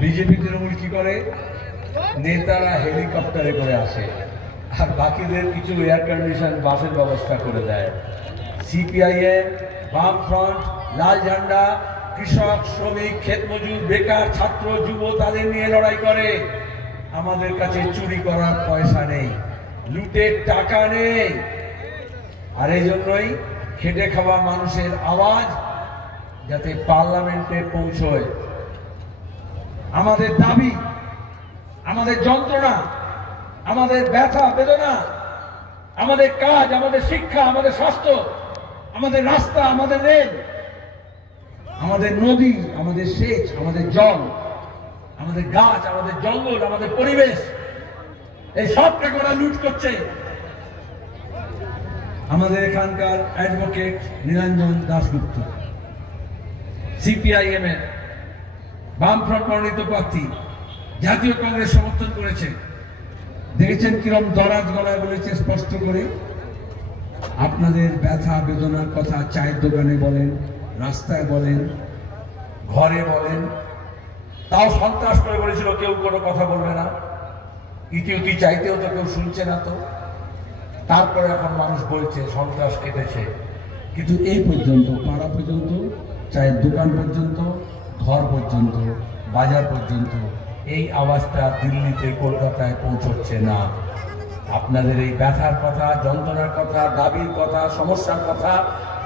BJP Trinamool কি করে, নেতারা হেলিকপ্টারে করে আসে আর বাকিদের কিছু এয়ার কন্ডিশন বাসের ব্যবস্থা করে দেয়। সিপিআইএম, বামফ্রন্ট, লাল ঝান্ডা, কৃষক, শ্রমিক, ক্ষেত মজুর, বেকার, ছাত্র, যুব তাদের নিয়ে লড়াই করে। আমাদের কাছে চুরি করার পয়সা নেই, লুটের টাকা নেই। আর এই জন্যই খেটে খাওয়া মানুষের আওয়াজ যাতে পার্লামেন্টে পৌঁছয়, আমাদের দাবি, আমাদের যন্ত্রণা, আমাদের ব্যথা বেদনা, আমাদের কাজ, আমাদের শিক্ষা, আমাদের স্বাস্থ্য, আমাদের রাস্তা, আমাদের রেল, আমাদের নদী, আমাদের সেচ, আমাদের জল, আমাদের গাছ, আমাদের জঙ্গল, আমাদের পরিবেশ, এই সবটাকে ওরা লুট করছে। আমাদের এখানকার অ্যাডভোকেট নীলাঞ্জন দাশগুপ্ত সিপিআইএম এর বামফ্রন্ট মনোনীত প্রার্থী, জাতীয় কংগ্রেস সমর্থন করেছে। দেখেছেন কিরম দরাজ গলায় বলেছে স্পষ্ট করে, আপনাদের ব্যথা বেদনার কথা চায়ের দোকানে বলেন, রাস্তায় বলেন, ঘরে বলেন। তাও সন্ত্রাস করে বলেছিল কেউ কোনো কথা বলবে না, ইতিউতি চাইতেও তো কেউ শুনছে না। তো তারপরে এখন মানুষ বলছে সন্ত্রাস কেটেছে, কিন্তু এই পর্যন্ত পাড়া পর্যন্ত, চায়ের দোকান পর্যন্ত, ঘর পর্যন্ত, বাজার পর্যন্ত এই আওয়াজটা দিল্লিতে কলকাতায় পৌঁছচ্ছে না। আপনাদের এই ব্যথার কথা, যন্ত্রণার কথা, দাবির কথা, সমস্যার কথা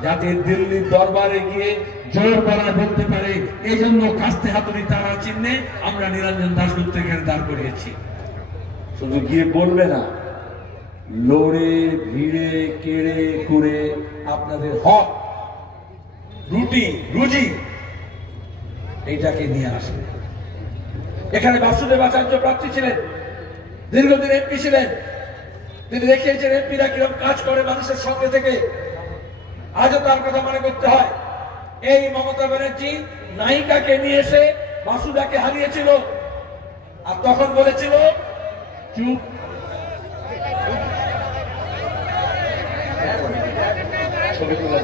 যাতে দিল্লির দরবারে গিয়ে জোর গলায় বলতে পারে, এই জন্য কাস্তে হাতুড়ি তারা চিহ্নে আমরা নীলাঞ্জন দাশগুপ্ত এখানে দাঁড় করিয়েছি। শুধু গিয়ে বলবে না, লড়ে ভিড়ে কেড়ে করে আপনাদের হক, রুটি রুজি এইটাকে নিয়ে আসবে। এখানে বাসুদেব আচার্য প্রার্থী ছিলেন, দীর্ঘদিন এমপি ছিলেন, তিনি দেখিয়েছেন এমপিরা কিরকম কাজ করে মানুষের সঙ্গে থেকে। আজও তার কথা মনে করতে হয়। এই মমতা ব্যানার্জি নায়িকাকে নিয়ে এসে বাসুদাকে হারিয়েছিল, আর তখন বলেছিল চুপ, ছবি তুলে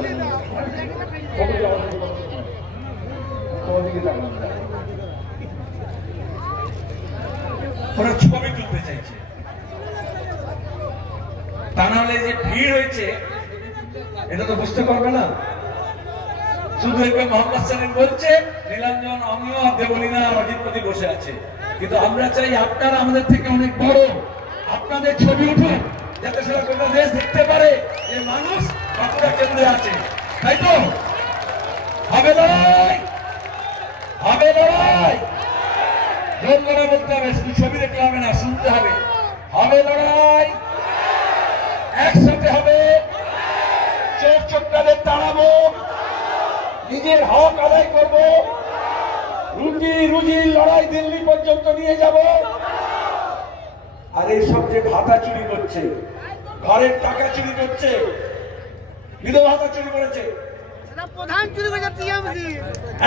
ওরা ছবি তুলতে চাইছে। তা নাহলে যে ভিড় হয়েছে এটা তো বুঝতে পারবে না। শুধু একবার মোহাম্মদ সালিম বলছে নীলাঞ্জন, আমিও দেবলীনা অজিতপতি বসে আছে, কিন্তু আমরা চাই আপনারা আমাদের থেকে অনেক বড়, আপনাদের ছবি উঠুক যাতে সেটা গোটা দেশ দেখতে পারে যে মানুষ বাঁকুড়া কেন্দ্রে আছে। তাই তো হবে লড়াই, হবে লড়াই, জোর করে বলতে হবে, শুধু ছবি দেখলে হবে না, শুনতে হবে। হবে লড়াই, একসাথে হবে, চোখ চোখটাদের তাড়াবো, নিজের হক আদায় করব, রুজি রুজির লড়াই দিল্লি পর্যন্ত নিয়ে যাব। আর এই সব যে ভাতা চুরি করছে, ঘরের টাকা চুরি করছে, বিধবা ভাতা চুরি করেছে, প্রধান চুরি করেছে,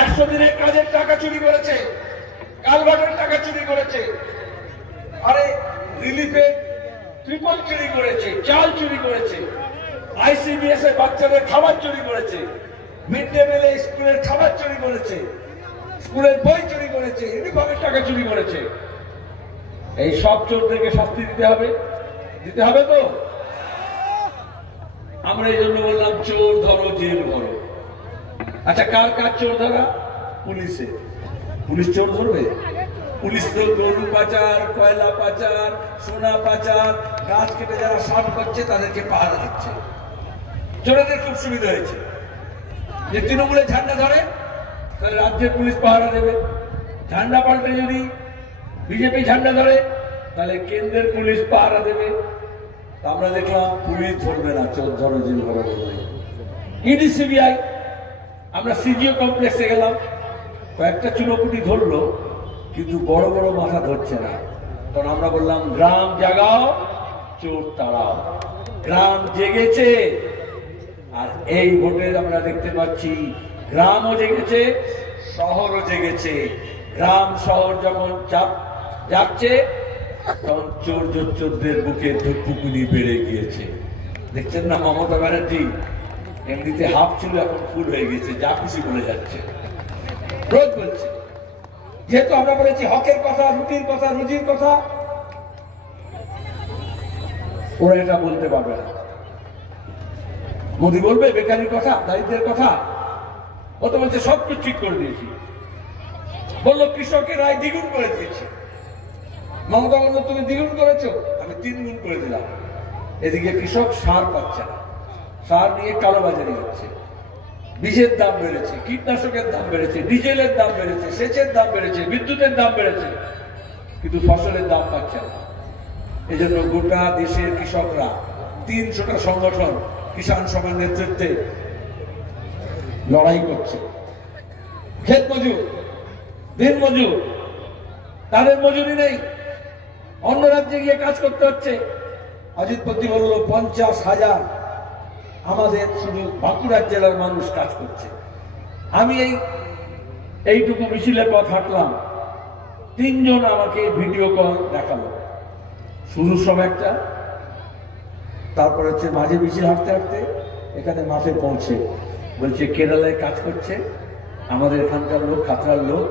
100 দিনের কাজের টাকা চুরি করেছে, কালভার্টের টাকা চুরি করেছে, আরে রিলিফের ত্রিপল চুরি করেছে, চাল চুরি করেছে, আইসিডিএস এর বাচ্চাদের খাবার চুরি করেছে, মিড ডে মিলে স্কুলের খাবার চুরি করেছে, স্কুলের বই চুরি করেছে, ইউনিফর্মের টাকা চুরি করেছে। এই সব চোরদেরকে শাস্তি দিতে হবে, দিতে হবে তো। আমরা এই জন্য বললাম চোর ধরো, জেল ভরো। আচ্ছা, কার কার চোর ধরা? পুলিশে। পুলিশ চোর ধরবে? পুলিশ তো গরু পাচার, কয়লা পাচার, সোনা পাচার, গাছ কেটে যারা সাফ করছে তাদেরকে পাহারা দিচ্ছে। চোরদের খুব সুবিধা হয়েছে যে তৃণমূলের ঝান্ডা ধরে তাহলে রাজ্যের পুলিশ পাহারা দেবে, ঝান্ডা পাল্টে যদি বিজেপি ঝান্ডা ধরে তাহলে কেন্দ্রের পুলিশ পাহারা দেবে। আমরা দেখলাম পুলিশ ধরবে না, চোর ধরো জেল ভরো। ইডি সিবিআই, আমরা সিজিও কমপ্লেক্সে গেলাম, কয়েকটা চুনোপুটি ধরলো, কিন্তু বড় বড় মাথা ধরছে না। তখন আমরা বললাম গ্রাম জাগাও, চোর তাড়াও। গ্রাম জেগেছে, আর এই ভোটে আমরা দেখতে পাচ্ছি গ্রামও জেগেছে, শহরও জেগেছে। গ্রাম শহর যখন যাচ্ছে তখন চোর জোচ্চোরদের বুকে ধুকপুকুনি বেড়ে গিয়েছে। দেখছেন না মমতা ব্যানার্জি এমনিতে হাফ ছিল, এখন ফুল হয়ে গেছে, যা খুশি বলে যাচ্ছে, রোজ বলছে। যেহেতু আমরা বলেছি হকের কথা, রুটির কথা, রুজির কথা, ওরা এটা বলতে পারবে না। মোদি বলবে বেকারির কথা, দারিদ্রের কথা? ও তো বলছে সবকিছু ঠিক করে দিয়েছি। বললো কৃষকের আয় দ্বিগুণ করে দিয়েছি। মমতা বললো তুমি দ্বিগুণ করেছো, আমি 3 গুণ করে দিলাম। এদিকে কৃষক সার পাচ্ছে না, সার নিয়ে কালোবাজারি হচ্ছে, বীজের দাম বেড়েছে, কীটনাশকের দাম বেড়েছে, ডিজেলের দাম বেড়েছে, সেচের দাম বেড়েছে, বিদ্যুতের দাম বেড়েছে, কিন্তু ফসলের দাম পাচ্ছে না। এই জন্য গোটা দেশের কৃষকরা 300টা সংগঠন কিষাণ সভার নেতৃত্বে লড়াই করছে। ক্ষেত মজুর, দিন মজুর, তাদের মজুরি নেই, অন্য রাজ্যে গিয়ে কাজ করতে হচ্ছে। অজিত পতি বলল 50,000 আমাদের শুধু বাঁকুড়া জেলার মানুষ কাজ করছে। আমি এইটুকু মিছিলের পথ হাঁটলাম, 3 জন আমাকে ভিডিও কল দেখালো। শুরুর সময় একটা, তারপর হচ্ছে মাঝে মিছিল হাঁটতে হাঁটতে এখানে মাঠে পৌঁছে বলছে কেরালায় কাজ করছে, আমাদের এখানকার লোক, খাতড়ার লোক,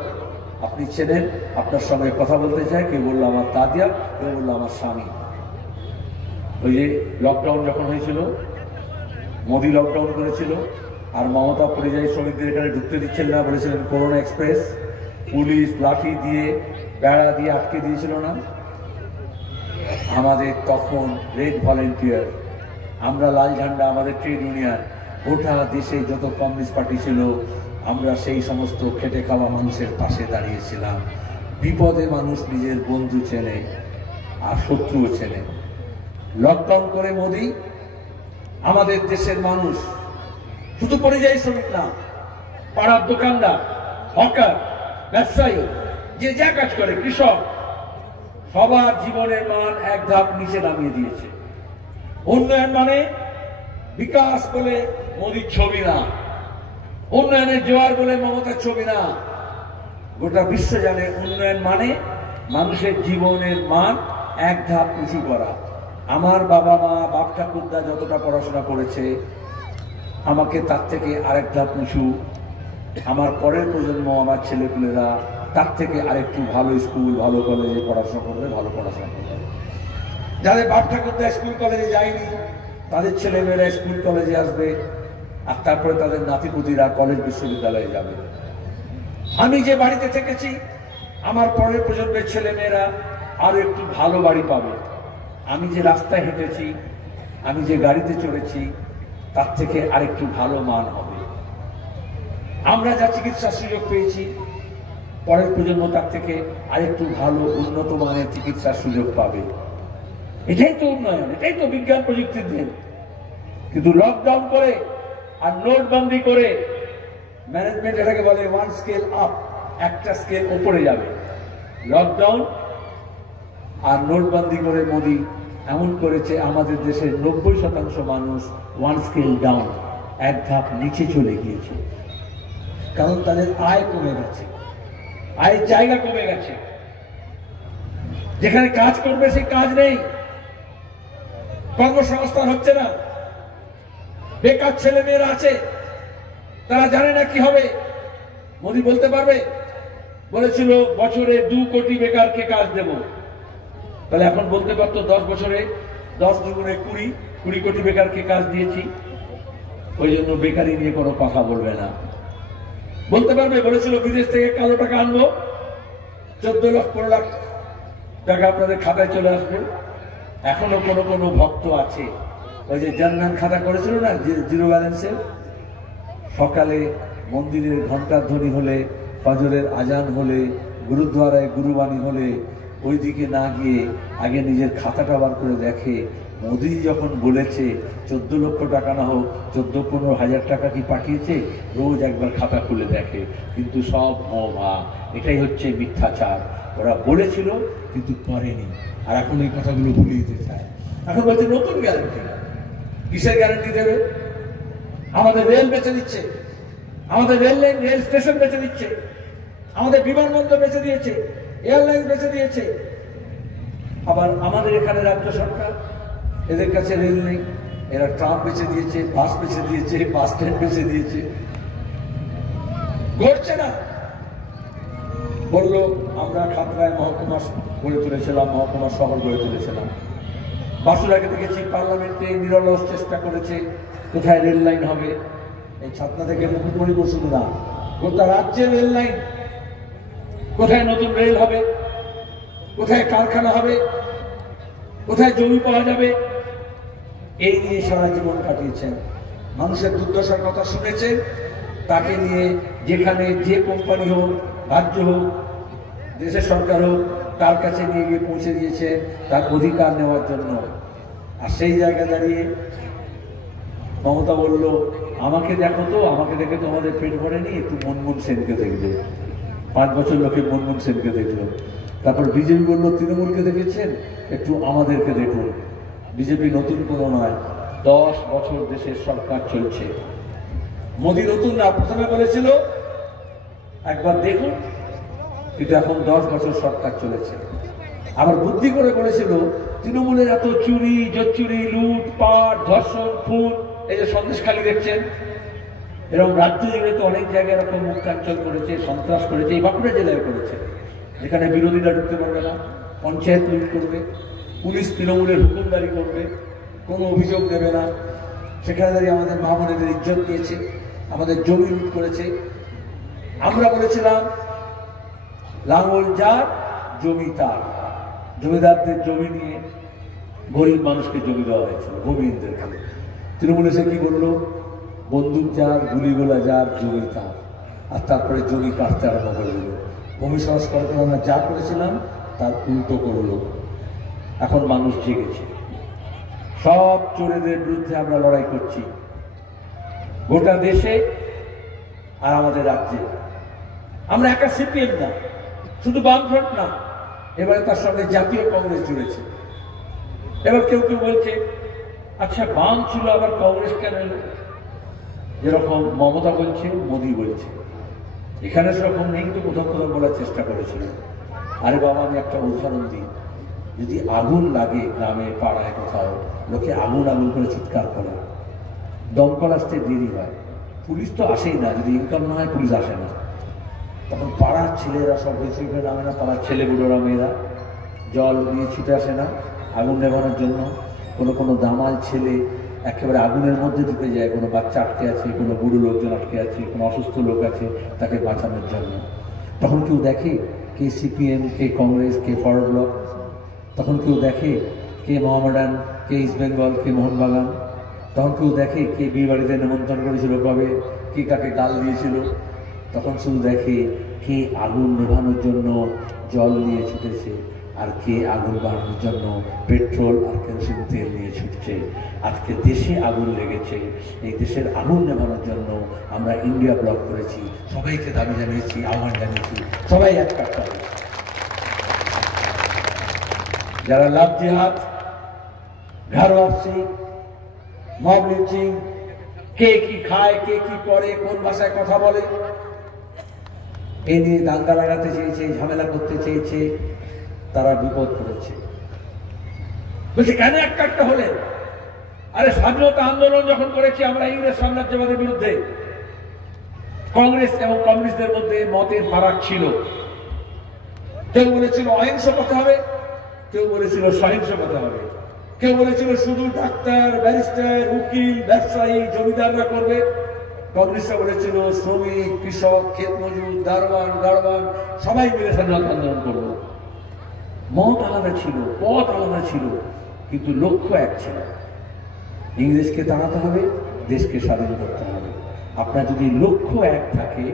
আপনি চেনেন, আপনার সঙ্গে কথা বলতে চাই। কেউ বললো আমার দাদিয়া, কেউ বললো আমার স্বামী। ওই যে লকডাউন যখন হয়েছিল, মোদি লকডাউন করেছিল, আর মমতা পরিযায়ী শ্রমিকদের এখানে ঢুকতে দিচ্ছিল না, বলেছিলেন করোনা এক্সপ্রেস, পুলিশ লাঠি দিয়ে বেড়া দিয়ে আটকে দিয়েছিল না। আমাদের তখন রেড ভলেন্টিয়ার, আমরা লাল ঝান্ডা, আমাদের ট্রেড ইউনিয়ন, গোটা দেশে যত কমিউনিস্ট পার্টি ছিল, আমরা সেই সমস্ত খেটে খাওয়া মানুষের পাশে দাঁড়িয়েছিলাম। বিপদে মানুষ নিজের বন্ধু চেনে আর শত্রুও চেনে। লকডাউন করে মোদি আমাদের দেশের মানুষ, শুধু পরিযায়ী শ্রমিক না, পাড়ার দোকানদার, হকার, ব্যবসায়ী, যে যা কাজ করে, কৃষক, সবার জীবনের মান 1 ধাপ নিচে নামিয়ে দিয়েছে। উন্নয়ন মানে বিকাশ বলে মোদির ছবি না, উন্নয়নের জোয়ার বলে মমতার ছবি না। গোটা বিশ্ব জানে উন্নয়ন মানে মানুষের জীবনের মান 1 ধাপ উঁচু করা। আমার বাবা মা, বাপ ঠাকুরদা যতটা পড়াশোনা করেছে, আমাকে তার থেকে আরেক ধাপ উঁচু, আমার পরের প্রজন্ম, আমার ছেলেপুলেরা তার থেকে আরেকটু ভালো স্কুল, ভালো কলেজে পড়াশোনা করবে, ভালো পড়াশোনা করবে। যাদের বাপ ঠাকুরদা স্কুল কলেজে যায়নি, তাদের ছেলেমেয়েরা স্কুল কলেজে আসবে, আর তারপরে তাদের নাতিপুতিরা কলেজ বিশ্ববিদ্যালয়ে যাবে। আমি যে বাড়িতে থেকেছি, আমার পরের প্রজন্মের ছেলেমেয়েরা আরো একটু ভালো বাড়ি পাবে। আমি যে রাস্তায় হেঁটেছি, আমি যে গাড়িতে চড়েছি, তার থেকে আরেকটু ভালো মান হবে। আমরা যা চিকিৎসার সুযোগ পেয়েছি, পরের প্রজন্ম তার থেকে আরেকটু ভালো উন্নত মানের চিকিৎসার সুযোগ পাবে। এটাই তো উন্নয়ন, এটাই তো বিজ্ঞান প্রযুক্তির দিন। কিন্তু লকডাউন করে আর নোটবন্দি করে ম্যানেজমেন্ট এটাকে বলে 1 স্কেল আপ, একটা স্কেল উপরে যাবে। লকডাউন আর নোটবন্দি করে মোদি এমন করেছে আমাদের দেশের 90% মানুষ 1 স্কেল ডাউন, 1 ধাপ নিচে চলে গিয়েছে। কারণ তাদের আয় কমে গেছে, আয়ের জায়গা কমে গেছে। যেখানে কাজ করবে সেই কাজ নেই, কর্মসংস্থান হচ্ছে না, বেকার ছেলে মেয়েরা আছে, তারা জানে না কি হবে। মোদি বলতে পারবে? বলেছিল বছরে 2 কোটি বেকারকে কাজ দেব, তাহলে এখন বলতে পারতো 10 বছরে 10 দুগুণে 20 কোটি বেকারকে কাজ দিয়েছি। ওই জন্য বেকারি নিয়ে কোনো কথা বলবে না। বলতে পারবে? বলেছিল বিদেশ থেকে কালো টাকা আনবো, 14 লাখ 15 লাখ টাকা আপনাদের খাতায় চলে আসবে। এখনো কোনো ভক্ত আছে, ওই যে জনধন খাতা করেছিল না, জিরো ব্যালেন্সে, সকালে মন্দিরের ঘন্টার ধ্বনি হলে, ফজরের আজান হলে, গুরুদ্বারায় গুরুবাণী হলে, ওইদিকে না গিয়ে আগে নিজের খাতাটা বার করে দেখে মোদি যখন বলেছে 14 লক্ষ টাকা না হোক 14-15 হাজার টাকা কি পাঠিয়েছে, রোজ একবার খাতা খুলে দেখে। কিন্তু সব মহা, এটাই হচ্ছে মিথ্যাচার। ওরা বলেছিল কিন্তু করেনি, আর এখন এই কথাগুলো ভুলিয়ে দিতে চায়। এখন বলছে নতুন গ্যারান্টি। কিসের গ্যারান্টি দেবে? আমাদের রেল বেচে দিচ্ছে, আমাদের রেল লাইন, রেল স্টেশন বেচে দিচ্ছে, আমাদের বিমানবন্দর বেচে দিয়েছে, এয়ারলাইন বেচে দিয়েছে। আবার আমাদের এখানে রাজ্য সরকার, এদের কাছে রেল নেই, এরা ট্রাম বেচে দিয়েছে, বাস বেচে দিয়েছে, বাস স্ট্যান্ড বেচে দিয়েছে। ঘটছে না। বলল আমরা খাতড়ায় মহকুমা গড়ে তুলেছিলাম, মহকুমা শহর গড়ে তুলেছিলাম। বাসুরাকে দেখেছি পার্লামেন্টে নিরলস চেষ্টা করেছে কোথায় রেল লাইন হবে। এই ছাতনা থেকে মুকুটমণিপুর শুধু না, গোটা রাজ্যের রেল লাইন, কোথায় নতুন রেল হবে, কোথায় কারখানা হবে, কোথায় জমি পাওয়া যাবে, এই নিয়ে সারা জীবন কাটিয়েছেন। মানুষের দুর্দশার কথা শুনেছেন, তাকে নিয়ে যেখানে যে কোম্পানি হোক, রাজ্য হোক, দেশের সরকার হোক, তার কাছে নিয়ে গিয়ে পৌঁছে দিয়েছেন তার অধিকার নেওয়ার জন্য। আর সেই জায়গা দাঁড়িয়ে মমতা বলল, আমাকে দেখো তো, আমাকে দেখে তো আমাদের পেট ভরেনি, একটু মনমোহন সেনকে দেখবে। 5 বছর লোকে মনমোহন সেনকে দেখলো। তারপর বিজেপি বলল, তৃণমূলকে দেখেছেন, একটু আমাদেরকে দেখুন। বিজেপি নতুন কোনো নয়, 10 বছর দেশের সরকার চলছে। মোদী নতুন না, প্রথমে বলেছিল একবার দেখুন, কিন্তু এখন 10 বছর সরকার চলেছে। আবার বুদ্ধি করে বলেছিল তৃণমূলের এত চুরি, জোচ্চুরি, লুটপাট, ধর্ষণ, খুন, এই যে সন্দেশখালী দেখছেন, এরকম রাজ্য জুড়ে তো অনেক জায়গায় এরকম মুক্তাঞ্চল করেছে, সন্ত্রাস করেছে। এই বাঁকুড়া জেলায় করেছে, যেখানে বিরোধীরা ঢুকতে পারবে না, পঞ্চায়েত লুট করবে, পুলিশ তৃণমূলের হুকুমদারি করবে, কোনো অভিযোগ দেবে না। সেখানে দাঁড়িয়ে আমাদের মা বোনেদের ইজ্জত দিয়েছে, আমাদের জমি লুট করেছে। আমরা বলেছিলাম লাঙ্গল যার জমি তার, জমিদারদের জমি নিয়ে গরিব মানুষকে জমি দেওয়া হয়েছিল, ভূমিহীনদের কাছে। তৃণমূল এসে কি বললো, বন্দুক যার, গুলিগোলা যার, জমি তার। আর তারপরে জমি কাটতে আরম্ভ করে দিল। ভূমি সংস্কার করে আমরা যা করেছিলাম তার উল্টো করলো। এখন মানুষ জেগেছে, সব চোরেদের বিরুদ্ধে আমরা লড়াই করছি, গোটা দেশে আর আমাদের রাজ্যে। আমরা একা সিপিএম না, শুধু বামফ্রন্ট না, এবারে তার সঙ্গে জাতীয় কংগ্রেস জুড়েছে। এবার কেউ কেউ বলছে, আচ্ছা বাম ছিল আবার কংগ্রেস কেন এলো? যেরকম মমতা বলছে, মোদী বলছে, এখানে সেরকম নেই, তো কোথাও কোথাও বলার চেষ্টা করেছিল। আরে বাবা, আমি একটা উদাহরণ দিই, যদি আগুন লাগে গ্রামে পাড়ায় কোথাও, লোকে আগুন আগুন করে চিৎকার করে, দমকল আসতে দেরি হয়, পুলিশ তো আসেই না, যদি ইনকাম না হয় পুলিশ আসে না। তখন পাড়ার ছেলেরা সব বেশি করে নামে না, পাড়ার ছেলেগুলোরা মেয়েরা জল নিয়ে ছুটে আসে না আগুন নেভানোর জন্য। কোনো দামাল ছেলে একেবারে আগুনের মধ্যে ঢুকে যায়, কোনো বাচ্চা আটকে আছে, কোনো বুড়ো লোকজন আটকে আছে, কোনো অসুস্থ লোক আছে, তাকে বাঁচানোর জন্য। তখন কেউ দেখে কে সিপিএম, কে কংগ্রেস, কে ফরওয়ার্ড ব্লক? তখন কেউ দেখে কে মোহামেডান, কে ইস্ট বেঙ্গল, কে মোহনবাগান? তখন কেউ দেখে কে বিয়ে বাড়িতে নিমন্ত্রণ করেছিল কবে, কে কাকে গাল দিয়েছিল? তখন শুধু দেখে কে আগুন নেভানোর জন্য জল নিয়ে ছুটেছে, আর কে আগুন বাড়ানোর জন্য পেট্রোল আর কেরোসিন তেল নিয়ে ছুটছে। আজকে দেশে আগুন লেগেছে, এই দেশের আগুন নেভানোর জন্য আমরা ইন্ডিয়া ব্লক করেছি, সবাইকে দাবি জানিয়েছি, আহ্বান জানিয়েছি, সবাই এক কাজ করে। যারা লাভ জিহাদ, ঘর ওয়াপসি, মব লিঞ্চিং, কে কি খায়, কে কি করে, কোন ভাষায় কথা বলে, এ নিয়ে দাঙ্গা লাগাতে চেয়েছে, ঝামেলা করতে চেয়েছে, তারা বিপদ করেছে। বলছে কেন একটা হলেন? আরে স্বাধীনতা আন্দোলন যখন করেছি আমরা ইংরেজ সাম্রাজ্যবাদের বিরুদ্ধে, কংগ্রেস এবং কমিউনিস্টদের মধ্যে মতের ফারাক ছিল। কেউ বলেছিল অহিংস কথা হবে, কেউ বলেছিল সহিংস কথা হবে, কেউ বলেছিল শুধু ডাক্তার, ব্যারিস্টার, উকিল, ব্যবসায়ী, জমিদাররা করবে। কমিউনিস্টরা বলেছিল শ্রমিক, কৃষক, ক্ষেত মজুর, দারোয়ান, গাড়োয়ান সবাই মিলে স্বাধীনতা আন্দোলন করবো। মত আলাদা ছিল, পথ আলাদা ছিল, কিন্তু লক্ষ্য এক ছিল, ইংরেজকে তাড়াতে হবে, দেশকে স্বাধীন করতে হবে। আপনার যদি লক্ষ্য এক থাকে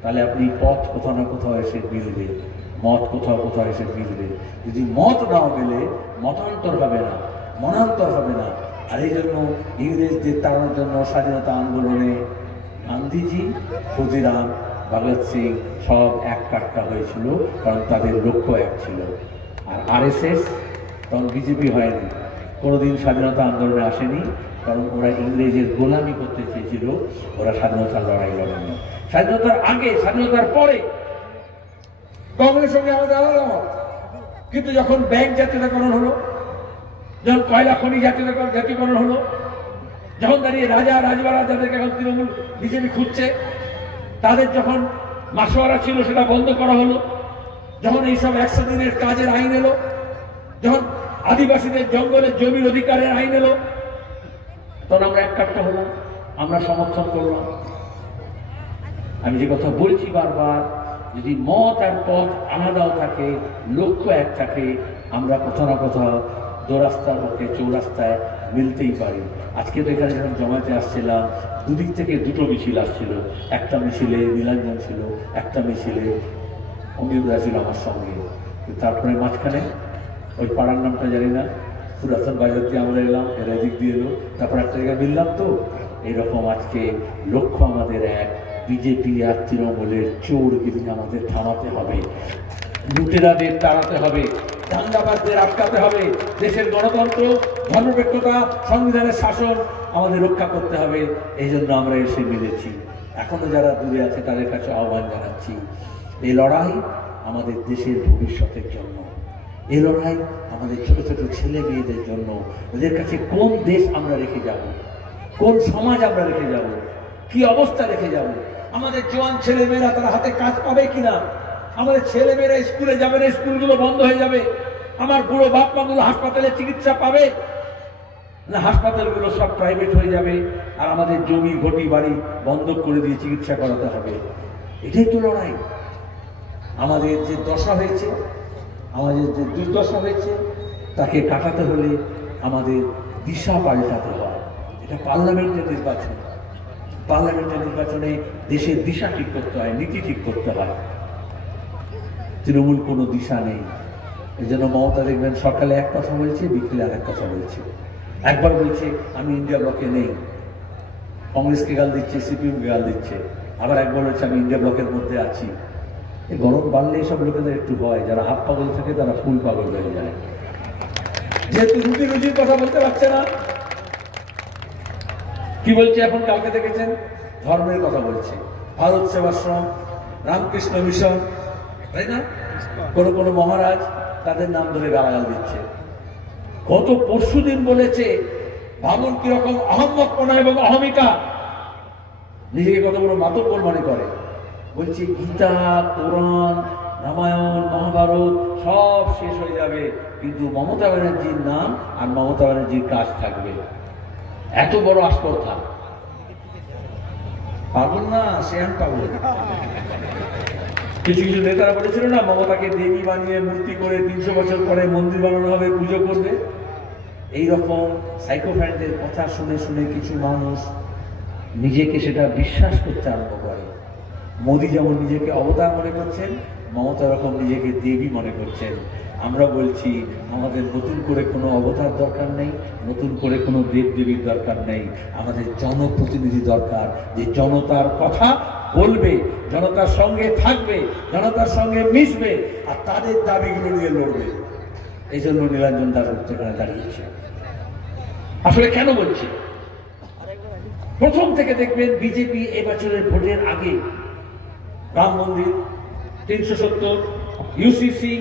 তাহলে আপনি পথ কোথাও না কোথাও এসে মিলবে, মত কোথাও কোথাও এসে মিলবে। যদি মত নাও মেলে, মতান্তর হবে না, মনান্তর হবে না। আর এই জন্য ইংরেজদের তাড়ানোর জন্য স্বাধীনতা আন্দোলনে গান্ধীজি, ক্ষুদিরাম, ভগৎ সিং সব এক কাট্টা হয়েছিল, কারণ তাদের লক্ষ্য এক ছিল। আর আরএসএস তখন বিজেপি হয়নি, কোনোদিন স্বাধীনতা আন্দোলনে আসেনি, কারণ ওরা ইংরেজের গোলামি করতে চেয়েছিল, ওরা স্বাধীনতার লড়াই লড়েনি। স্বাধীনতার আগে, স্বাধীনতার পরে কংগ্রেসের সঙ্গে আমাদের আলাদা মত, কিন্তু যখন ব্যাংক জাতীয়তাকরণ হলো, যখন কয়লা খনি জাতীয়করণ হলো, যখন দাঁড়িয়ে রাজা রাজবাড়া যাদেরকে এখন তৃণমূল বিজেপি খুঁজছে, তাদের যখন মাসোয়ারা ছিল সেটা বন্ধ করা হলো, যখন এইসব 100 দিনের কাজের আইন এলো, যখন আদিবাসীদের জঙ্গলের জমির অধিকারের আইন এলো, তখন আমরা এক কাট্টা হলাম, আমরা সমর্থন করলাম। আমি যে কথা বলছি বারবার, যদি মত আর পথ আলাদাও থাকে, লক্ষ্য এক থাকে, আমরা কোথাও না কোথাও দোরাস্তার পক্ষে চৌরাস্তায় মিলতেই পারি। আজকে তো এখানে যখন জমাতে আসছিলাম, দুদিক থেকে দুটো মিছিল আসছিল। একটা মিছিলে নীলাঞ্জন ছিল, একটা মিছিলে অঙ্গিরা ছিল আমার সঙ্গে। তারপরে মাঝখানে ওই পাড়ার নামটা জানি না, পুরাতন বাজার দিয়ে আমরা এলাম, এরা দিক দিয়ে এলো, তারপর একটা জায়গায় মিললাম। তো এইরকম আজকে লক্ষ্য আমাদের এক, বিজেপি আর তৃণমূলের চোরগিরি আমাদের থামাতে হবে, লুটেরাদের তাড়াতে হবে, দাঙ্গাবাজদের আটকাতে হবে, দেশের গণতন্ত্র, ধর্মনিরপেক্ষতা, সংবিধানের শাসন আমাদের রক্ষা করতে হবে। এই জন্য আমরা এসে মিলেছি। এখনো যারা দূরে আছে তাদের কাছে আহ্বান জানাচ্ছি, এই লড়াই আমাদের দেশের ভবিষ্যতের জন্য, এই লড়াই আমাদের ছোট ছোট ছেলে মেয়েদের জন্য। ওদের কাছে কোন দেশ আমরা রেখে যাব, কোন সমাজ আমরা রেখে যাব, কি অবস্থা রেখে যাব, আমাদের জোয়ান ছেলে মেয়েরা তারা হাতে কাজ পাবে কিনা, আমাদের ছেলে মেয়েরা স্কুলে যাবে না, স্কুলগুলো বন্ধ হয়ে যাবে, আমার বুড়ো বাপ মাগুলো হাসপাতালে চিকিৎসা পাবে না, হাসপাতালগুলো সব প্রাইভেট হয়ে যাবে, আর আমাদের জমি ঘটি বাড়ি বন্ধক করে দিয়ে চিকিৎসা করাতে হবে। এটাই তো লড়াই। আমাদের যে দশা হয়েছে, আমাদের যে দুর্দশা হয়েছে, তাকে কাটাতে হলে আমাদের দিশা পাল্টাতে হয়। এটা পার্লামেন্টের নির্বাচন, পার্লামেন্টের নির্বাচনে দেশের দিশা ঠিক করতে হয়, নীতি ঠিক করতে হয়। তৃণমূল কোনো দিশা নেই। এই জন্য মমতা দেখবেন সকালে এক কথা বলছে, বিকেলে আর এক কথা বলছে। একবার বলছে আমি ইন্ডিয়া ব্লকে নেই, কংগ্রেসকে গাল দিচ্ছে, সিপিএমকে গাল দিচ্ছে, আবার একবার বলছে আমি ইন্ডিয়া ব্লকের মধ্যে আছি। এই গরম বাড়লে এসব লোকেদের একটু হয়, যারা হাফ পাগল থাকে তারা ফুল পাগল হয়ে যায়, যেহেতু রুটি রুজির কথা বলতে পারছে না। কি বলছে এখন? কালকে দেখেছেন ধর্মের কথা বলছে, ভারত সেবাশ্রম, রামকৃষ্ণ মিশন, তাই না? কোন মহারাজ তাদের নাম ধরে গালাগাল দিচ্ছে। গত পরশুদিন বলেছে, ভাবুন কিরকম অহম্মকপনা এবং অহমিকা, নিজেকে কত বড় মাতব্বর মনে করে। বলছে গীতা, কোরআন, রামায়ণ, মহাভারত সব শেষ হয়ে যাবে, কিন্তু মমতা ব্যানার্জির নাম আর মমতা ব্যানার্জির কাজ থাকবে। এত বড় আস্পর্ধা। পাগল না, শেয়ান পাগল। কিছু কিছু নেতারা বলেছিল না, মমতাকে দেবী বানিয়ে মূর্তি করে 300 বছর পরে মন্দির বানানো হবে, পুজো করবে। এইরকম সাইকোফ্যানদের কথা শুনে শুনে কিছু মানুষ নিজেকে সেটা বিশ্বাস করতে আরম্ভ করে। মোদী যেমন নিজেকে অবতার মনে করছেন, মমতা রকম নিজেকে দেবী মনে করছেন। আমরা বলছি আমাদের নতুন করে কোনো অবতার দরকার নেই, নতুন করে কোনো দেব দেবীর দরকার নেই। আমাদের জনপ্রতিনিধি দরকার, যে জনতার কথা বলবে, জনতার সঙ্গে থাকবে, জনতার সঙ্গে মিশবে, আর তাদের দাবিগুলো নিয়ে লড়বে। এই জন্য নীলাঞ্জন দাস সেখানে দাঁড়িয়েছে। আসলে কেন বলছি? প্রথম থেকে দেখবেন বিজেপি এবছরের ভোটের আগে রাম মন্দির, 370, ইউসিসি